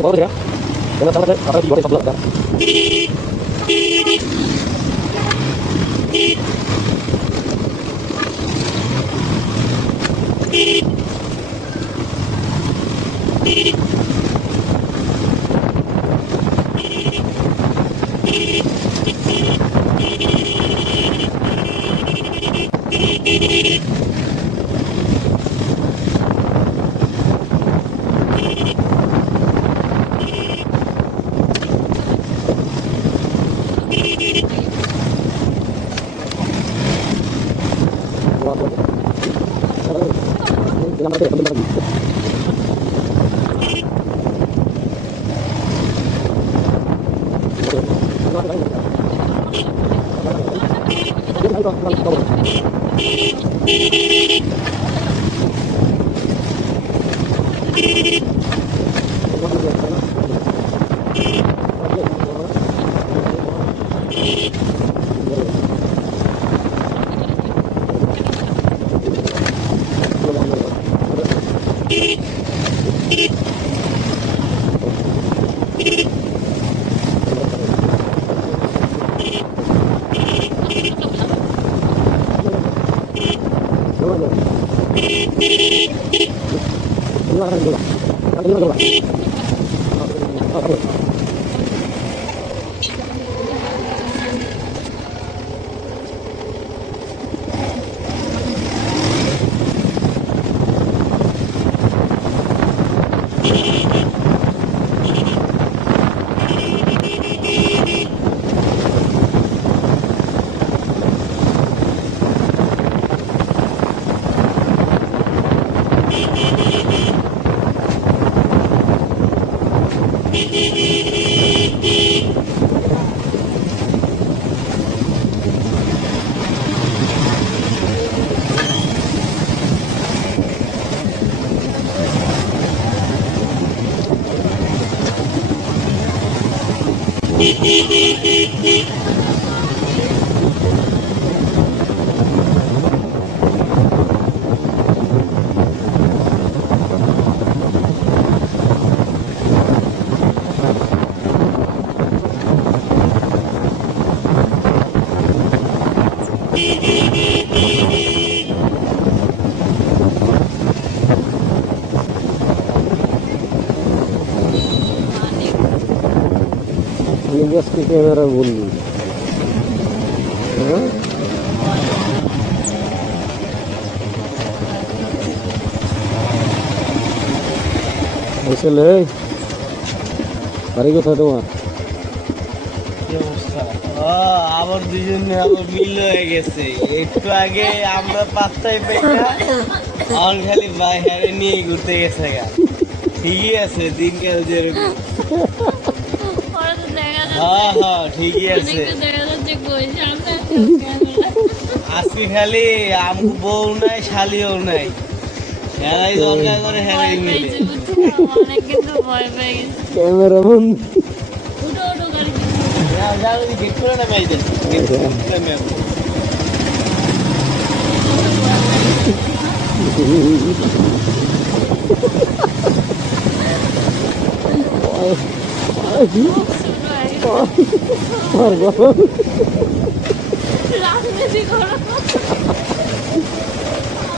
Apa ya? Jangan sampai ada di bawah sebelah kan. আজকে camera বললি আসলে বাড়ি কোথায় তোমার? আবার দুজনে আবার মিল হয়ে গেছে। একটু আগে আমরা পাঁচটায় পেটা আমার খালি বাইরে নিয়ে ঘুরতে গেছে গা। ঠিকই আছে দিনকাল যেরকম। হ্যাঁ হ্যাঁ ঠিকই আছে। আজকে খালি আমু বউ নাই শালিও নাই, হেরাই দরকার করে হেরাই মিলে ক্যামেরা বন্ধ গেট করে না মেয়েদের রাজনীতি করো